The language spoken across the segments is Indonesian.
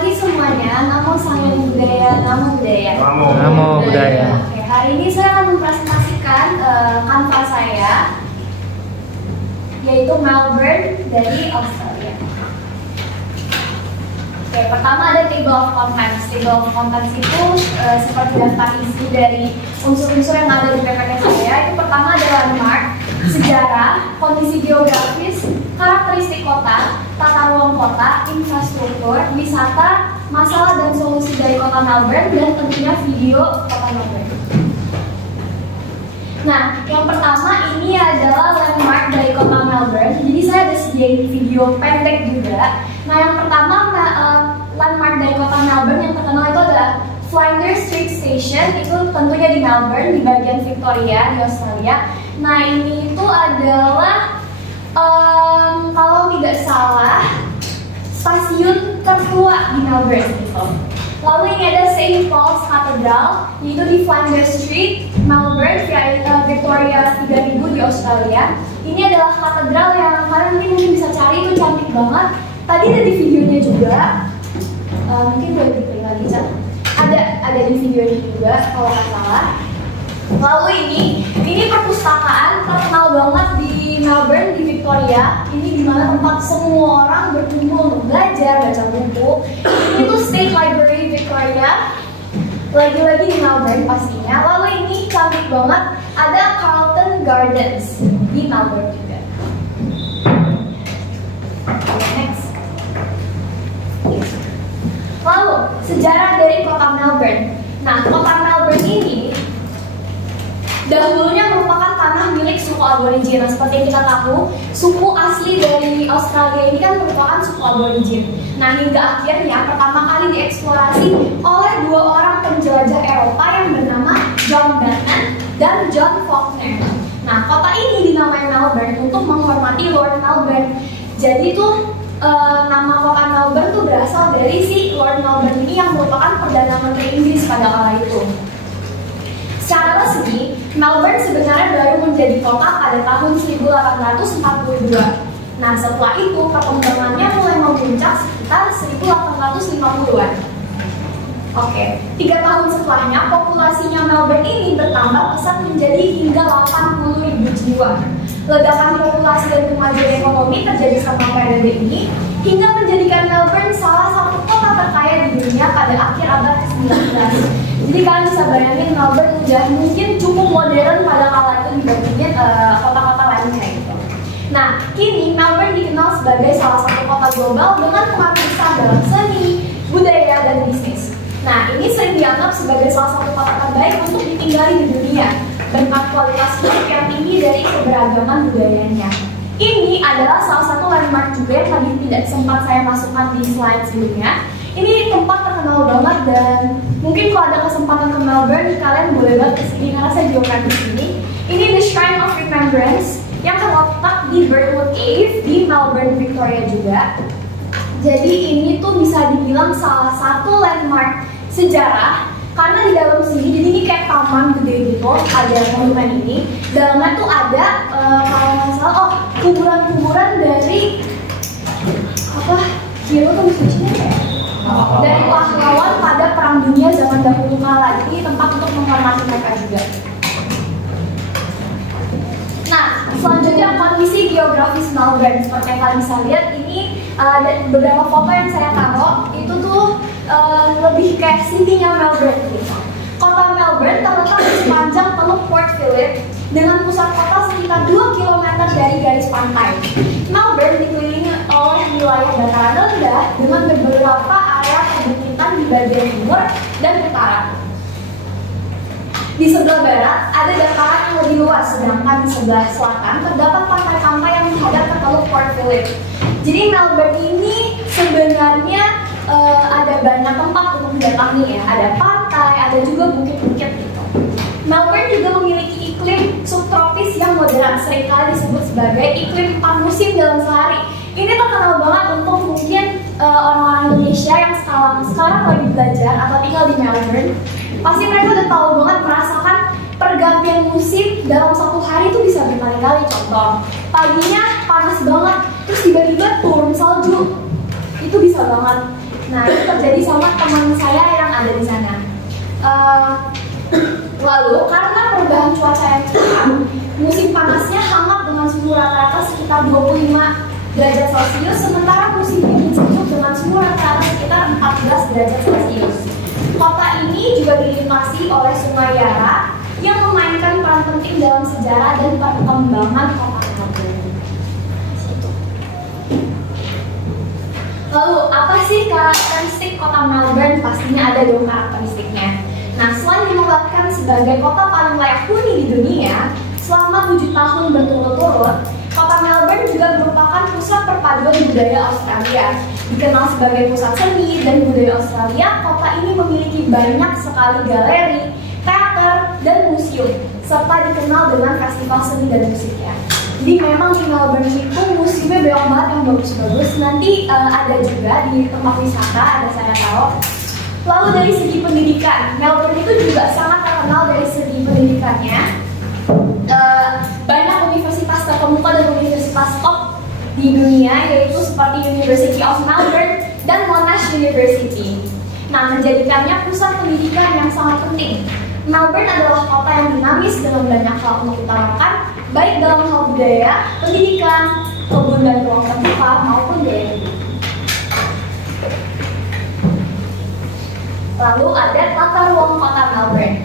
pagi semuanya, namo saya budaya, namo budaya. Namo budaya. Oke, hari ini saya akan mempresentasikan kanvas saya, yaitu Melbourne dari Australia. Oke, pertama ada table of contents. Table of contents itu seperti daftar isi dari unsur-unsur yang ada di PPT saya. Itu pertama ada landmark, sejarah, kondisi geografis, karakteristik kota, tata ruang kota, infrastruktur, wisata, masalah dan solusi dari kota Melbourne, dan tentunya video kota Melbourne. Nah, yang pertama ini adalah landmark dari kota Melbourne. Jadi saya ada sediain video pendek juga. Nah, yang pertama landmark dari kota Melbourne yang terkenal itu adalah Flinders Street Station. Itu tentunya di Melbourne, di bagian Victoria, di Australia. Nah, ini itu adalah kalau tidak salah stasiun tertua di Melbourne gitu. Lalu ini ada St. Paul's Cathedral, yaitu di Flinders Street, Melbourne, Victoria 3000 di Australia. Ini adalah katedral yang kalian mungkin bisa cari, itu cantik banget. Tadi ada di videonya juga, mungkin boleh dipilih lagi, ada di videonya juga kalau nggak salah. Lalu ini perpustakaan terkenal banget di Melbourne, di Victoria. Ini dimana tempat semua orang berkumpul untuk belajar, baca buku. Ini tuh State Library Victoria, lagi-lagi di Melbourne pastinya. Lalu ini cantik banget, ada Carlton Gardens di Melbourne juga. Next. Lalu sejarah dari kota Melbourne. Nah, kota Melbourne ini dahulunya merupakan tanah milik suku Aborigin. Nah, seperti yang kita tahu, suku asli dari Australia ini kan merupakan suku Aborigin. Nah, hingga akhirnya pertama kali dieksplorasi oleh dua orang penjelajah Eropa yang bernama John Bannon dan John Faulkner. Nah, kota ini dinamai Melbourne untuk menghormati Lord Melbourne. Jadi tuh nama kota Melbourne tuh berasal dari si Lord Melbourne ini yang merupakan Perdana Menteri Inggris pada kala itu. Secara resmi, Melbourne sebenarnya baru menjadi kota pada tahun 1842. Nah, setelah itu perkembangannya mulai memuncak sekitar 1850-an. Oke, 3 tahun setelahnya populasinya Melbourne ini bertambah pesat menjadi hingga 80.000 jiwa. Ledakan populasi dan kemajuan ekonomi terjadi selama periode ini hingga menjadikan Melbourne salah satu kota terkaya di dunia pada akhir abad ke-19. Jadi kalian bisa bayangin Melbourne udah mungkin cukup modern pada kala itu dibandingin kota-kota lainnya gitu. Nah, kini Melbourne dikenal sebagai salah satu kota global dengan pengaruh besar dalam seni, budaya, dan bisnis. Nah, ini sering dianggap sebagai salah satu kota terbaik untuk ditinggali di dunia berkat kualitas hidup yang tinggi dari keberagaman budayanya. Ini adalah salah satu landmark juga yang tadi tidak sempat saya masukkan di slide sebelumnya. Ini tempat terkenal banget dan mungkin kalau ada kesempatan ke Melbourne, kalian boleh banget kesini karena saya juga kan di sini. Ini The Shrine of Remembrance yang terletak di Birdwood Cave di Melbourne, Victoria juga. Jadi ini tuh bisa dibilang salah satu landmark sejarah karena di dalam sini, jadi ini kayak taman gede gitu, ada monumen ini. Dalamnya tuh ada kalau nggak salah, kuburan-kuburan dari apa? Hero tuh misalnya kayak dari pahlawan pada perang dunia zaman dahulu kala. Jadi tempat untuk menghormati mereka juga. Nah, selanjutnya kondisi geografis Melbourne. Seperti yang kalian bisa lihat, ini ada beberapa foto yang saya taruh. Itu tuh lebih kayak city-nya Melbourne gitu. Kota Melbourne terletak di sepanjang Teluk Port Phillip dengan pusat kota sekitar 2 km dari garis pantai. Melbourne dikelilingi oleh wilayah dataran rendah dengan beberapa area perbukitan di bagian timur dan utara. Di sebelah barat ada dataran yang lebih luas, sedangkan di sebelah selatan terdapat pantai-pantai yang menghadap ke Teluk Port Phillip. Jadi Melbourne ini sebenarnya ada banyak tempat untuk didatangi ya. Ada pantai, ada juga bukit-bukit gitu. Melbourne juga memiliki iklim subtropis yang moderat, seringkali disebut sebagai iklim 4 musim dalam sehari. Ini terkenal banget untuk mungkin orang-orang Indonesia yang sekarang lagi belajar atau tinggal di Melbourne. Pasti mereka udah tahu banget merasakan pergantian musim dalam satu hari itu bisa berkali-kali. Contoh, paginya panas banget, terus tiba-tiba turun salju. Itu bisa banget. Nah, itu terjadi sama teman saya yang ada di sana. Lalu karena perubahan cuaca yang cepat, musim panasnya hangat dengan suhu rata-rata sekitar 25 derajat Celcius, sementara musim dingin sejuk dengan suhu rata-rata sekitar 14 derajat Celcius. Kota ini juga dilintasi oleh Sungai Yara yang memainkan peran penting dalam sejarah dan perkembangan kota Melbourne. Lalu, apa sih karakteristik kota Melbourne? Pastinya ada dong karakteristiknya. Nah, selain dinobatkan sebagai kota paling layak huni di dunia selama 7 tahun berturut-turut, kota Melbourne juga merupakan pusat perpaduan budaya Australia. Dikenal sebagai pusat seni dan budaya Australia, kota ini memiliki banyak sekali galeri, teater, dan museum, serta dikenal dengan festival seni dan musiknya. Jadi memang di Melbourne itu museumnya banyak banget yang bagus-bagus. Nanti ada juga di tempat wisata, ada saya tahu. Lalu dari segi pendidikan, Melbourne itu juga sangat terkenal dari segi pendidikannya. Banyak universitas terkemuka dan universitas top di dunia, yaitu seperti University of Melbourne dan Monash University. Nah, menjadikannya pusat pendidikan yang sangat penting. Melbourne adalah kota yang dinamis dengan banyak hal untuk ditarakan, baik dalam hal budaya, pendidikan, kebun dan ruang terbuka maupun gaya hidup. Lalu ada tata ruang kota Melbourne.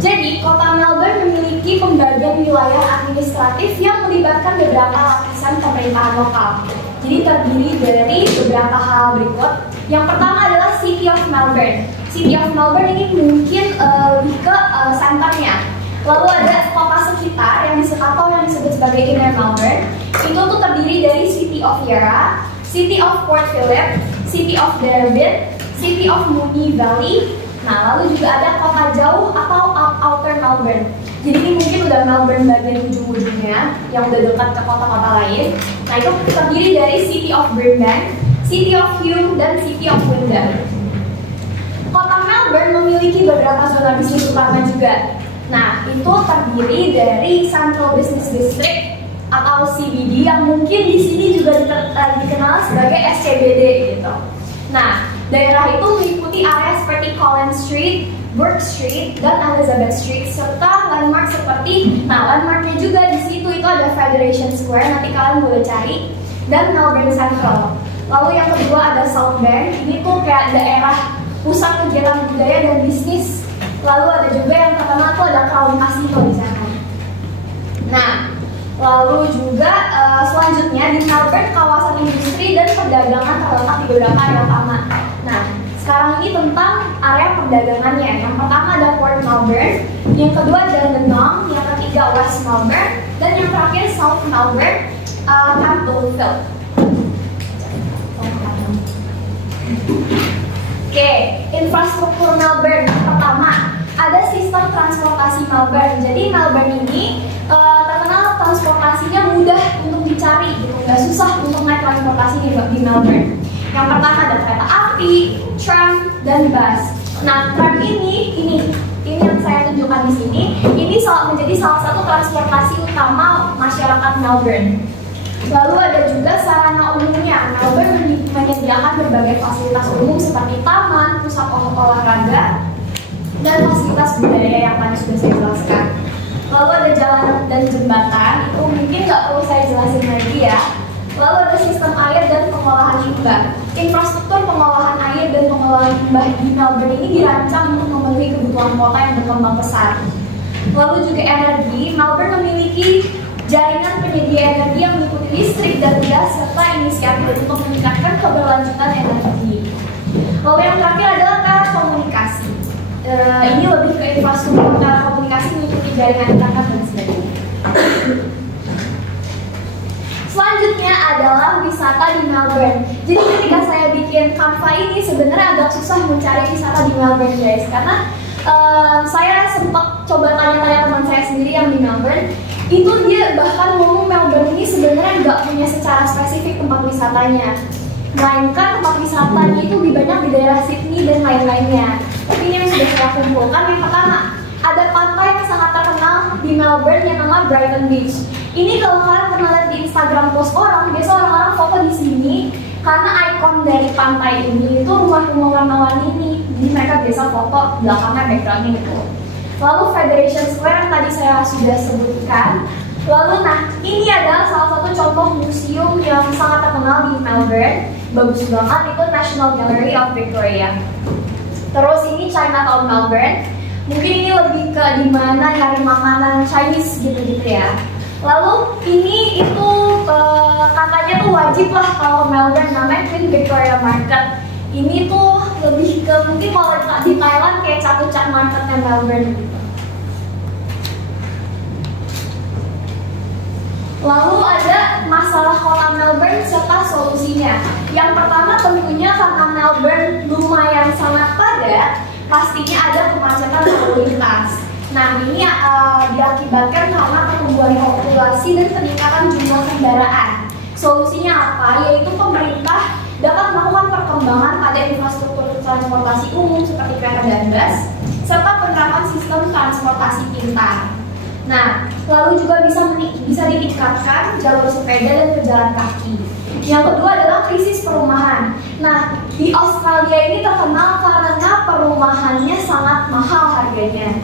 Jadi, kota Melbourne memiliki pembagian wilayah administratif yang melibatkan beberapa lapisan pemerintahan lokal. Jadi terdiri dari beberapa hal berikut. Yang pertama adalah City of Melbourne. City of Melbourne ini mungkin lebih ke senternya. Lalu ada kota sekitar yang disebut sebagai Inner Melbourne. Itu tuh terdiri dari City of Yarra, City of Port Phillip, City of Darwin, City of Moonee Valley. Nah, lalu juga ada kota jauh atau Outer Melbourne. Jadi ini mungkin udah Melbourne bagian ujung-ujungnya yang udah dekat ke kota-kota lain. Nah, itu terdiri dari City of Brisbane, City of Hume, dan City of Wyndham. Kota Melbourne memiliki beberapa zona bisnis utama juga. Nah, itu terdiri dari Central Business District atau CBD yang mungkin di sini juga dikenal sebagai SCBD gitu. Nah, daerah itu meliputi area seperti Collins Street, Bourke Street, dan Elizabeth Street, serta landmark seperti, landmarknya juga di situ itu ada Federation Square, nanti kalian boleh cari, dan Melbourne Central. Lalu yang kedua ada South Bank, ini tuh kayak daerah pusat kegiatan budaya dan bisnis. Lalu ada juga yang terkenal tuh ada Crown Casino di sana. Nah, lalu juga selanjutnya di Melbourne kawasan industri dan perdagangan terletak di beberapa area utama. Nah, sekarang ini tentang area perdagangannya. Yang pertama ada Port Melbourne, yang kedua ada Dandenong, yang ketiga West Melbourne, dan yang terakhir South Melbourne, Campbellfield. Oke, infrastruktur Melbourne. Pertama, ada sistem transportasi Melbourne. Jadi Melbourne ini terkenal transportasinya mudah untuk dicari, gitu. Nggak susah untuk naik transportasi di Melbourne. Yang pertama ada kereta api, tram, dan bus. Nah, tram ini yang saya tunjukkan di sini. Ini menjadi salah satu transportasi utama masyarakat Melbourne. Lalu ada juga sarana umumnya. Melbourne menyediakan berbagai fasilitas umum seperti taman, pusat olahraga, dan fasilitas budaya yang tadi sudah saya jelaskan. Lalu ada jalan dan jembatan, itu mungkin nggak perlu saya jelasin lagi ya. Lalu ada sistem air dan pengolahan limbah. Infrastruktur pengolahan air dan pengolahan limbah di Melbourne ini dirancang untuk memenuhi kebutuhan kota yang berkembang pesat. Lalu juga energi, Melbourne memiliki jaringan penyedia energi yang meliputi listrik dan gas serta inisiatif untuk meningkatkan keberlanjutan energi. Lalu yang terakhir adalah telekomunikasi. Ini lebih ke infrastruktur telekomunikasi meliputi jaringan internet dan sebagainya. Selanjutnya adalah wisata di Melbourne. Jadi ketika saya bikin Canva ini sebenarnya agak susah mencari wisata di Melbourne guys, karena saya sempat coba tanya-tanya teman saya sendiri yang di Melbourne. Itu dia bahkan ngomong Melbourne ini sebenarnya nggak punya secara spesifik tempat wisatanya, melainkan tempat wisatanya itu lebih banyak di daerah Sydney dan lain-lainnya. Tapi ini yang sudah saya kumpulkan. Yang pertama, ada pantai yang sangat terkenal di Melbourne yang namanya Brighton Beach. Ini kalau kalian pernah lihat di Instagram post orang, biasa orang-orang foto di sini karena ikon dari pantai ini itu kita biasa foto belakangnya backgroundnya gitu. Lalu Federation Square yang tadi saya sudah sebutkan. Lalu ini adalah salah satu contoh museum yang sangat terkenal di Melbourne, bagus banget, itu National Gallery of Victoria. Terus ini Chinatown Melbourne, mungkin ini lebih ke dimana nyari makanan Chinese gitu-gitu ya. Lalu ini itu katanya tuh wajib lah kalau Melbourne, namanya Queen Victoria Market. Ini tuh lebih ke mungkin kalau di Thailand kayak Chatuchak Marketnya Melbourne gitu. Lalu ada masalah kota Melbourne serta solusinya. Yang pertama tentunya karena Melbourne lumayan sangat padat, pastinya ada kemacetan lalu lintas. Nah ini diakibatkan karena pertumbuhan populasi dan peningkatan jumlah kendaraan. Solusinya apa? Yaitu pemerintah dapat melakukan perkembangan pada infrastruktur transportasi umum seperti kereta dan bus, serta penerapan sistem transportasi pintar. Nah, lalu juga bisa ditingkatkan jalur sepeda dan pejalan kaki. Yang kedua adalah krisis perumahan. Nah, di Australia ini terkenal karena perumahannya sangat mahal harganya.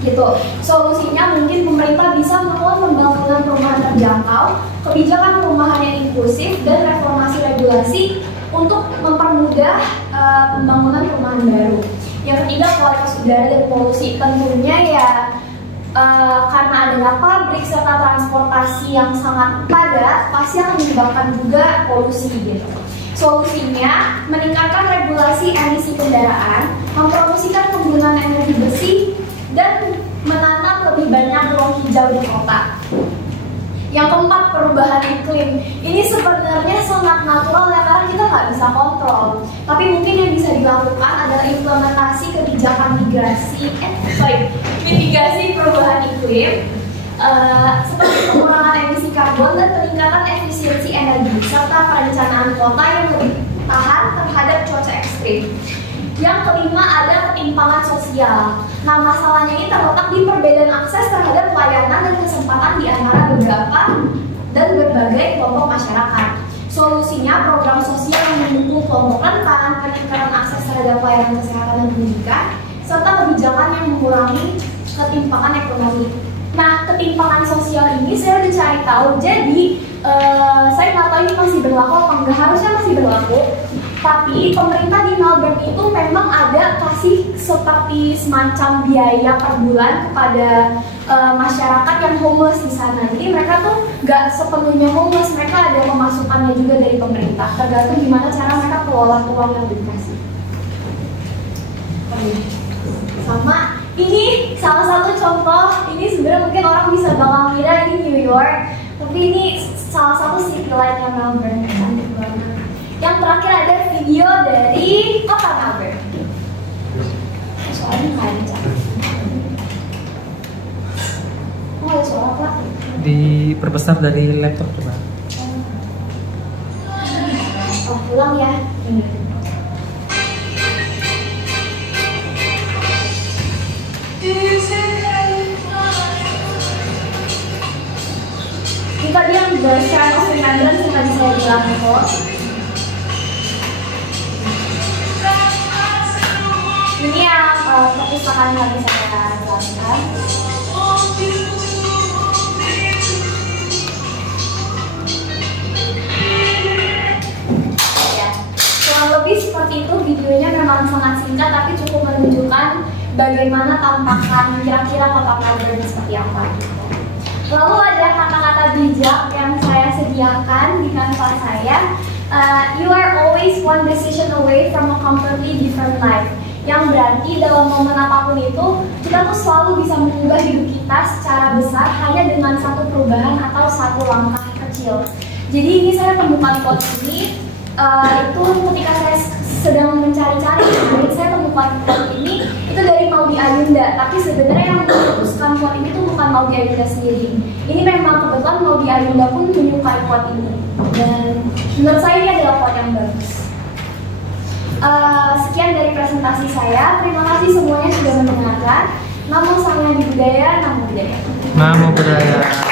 Gitu. Solusinya mungkin pemerintah bisa melakukan pembangunan perumahan terjangkau, kebijakan perumahan yang inklusif, dan reformasi regulasi untuk mempermudah pembangunan perumahan baru. Yang ketiga, kualitas udara dan polusi. Tentunya ya karena adanya pabrik serta transportasi yang sangat padat, pasti akan menyebabkan juga polusi gitu. Solusinya, meningkatkan regulasi emisi kendaraan, mempromosikan penggunaan energi bersih, dan menanam lebih banyak ruang hijau di kota. Yang keempat, perubahan iklim. Ini sebenarnya sangat natural ya, karena kita nggak bisa kontrol. Tapi mungkin yang bisa dilakukan adalah implementasi kebijakan mitigasi perubahan iklim, seperti pengurangan emisi karbon dan peningkatan efisiensi energi, serta perencanaan kota yang lebih tahan terhadap cuaca ekstrim. Yang kelima ada ketimpangan sosial. Nah, masalahnya ini terletak di perbedaan akses terhadap layanan dan kesempatan di antara beberapa dan berbagai kelompok masyarakat. Solusinya program sosial yang mendukung kelompok rentan, peningkatan akses terhadap layanan kesehatan dan pendidikan, serta kebijakan yang mengurangi ketimpangan ekonomi. Nah, ketimpangan sosial ini saya udah cari tahu. Jadi saya nggak tahu ini masih berlaku apa enggak, harusnya masih berlaku. Tapi pemerintah di Melbourne itu memang ada kasih seperti semacam biaya per bulan kepada masyarakat yang homeless di sana. Jadi mereka tuh nggak sepenuhnya homeless, mereka ada pemasukannya juga dari pemerintah. Tergantung gimana cara mereka kelola uang yang dikasih. Sama ini salah satu contoh. Ini sebenarnya mungkin orang bisa bakal ngira ini New York, tapi ini salah satu city light-nya Melbourne. Cantik banget. Yang terakhir ada video dari kota Melbourne. Soalnya nggak ada. Oh, ada suara Pak? Diperbesar dari laptop coba. Oh, pulang ya. Ini tadi yang The Shrine of Remembrance yang tadi saya bilang kok. Ini yang perpustakaan yang tadi saya jelaskan. Ya, kurang lebih seperti itu. Videonya memang sangat singkat tapi cukup menunjukkan bagaimana tampakan kira-kira kota Melbourne seperti apa gitu. Lalu ada kata-kata bijak yang saya sediakan di kanvas saya. You are always one decision away from a completely different life. Yang berarti dalam momen apapun itu kita tuh selalu bisa mengubah hidup kita secara besar hanya dengan satu perubahan atau satu langkah kecil. Jadi ini saya temukan quote ini itu ketika saya sedang mencari-cari, saya temukan quote ini itu dari Maudy Ayunda. Tapi sebenarnya yang memutuskan quote ini tuh bukan Maudy Ayunda sendiri. Ini memang kebetulan Maudy Ayunda pun menyukai quote ini dan menurut saya ini adalah quote yang bagus. Sekian dari presentasi saya. Terima kasih semuanya sudah mendengarkan. Namo Sanghyang Budaya, Namo Budaya. Namo Budaya.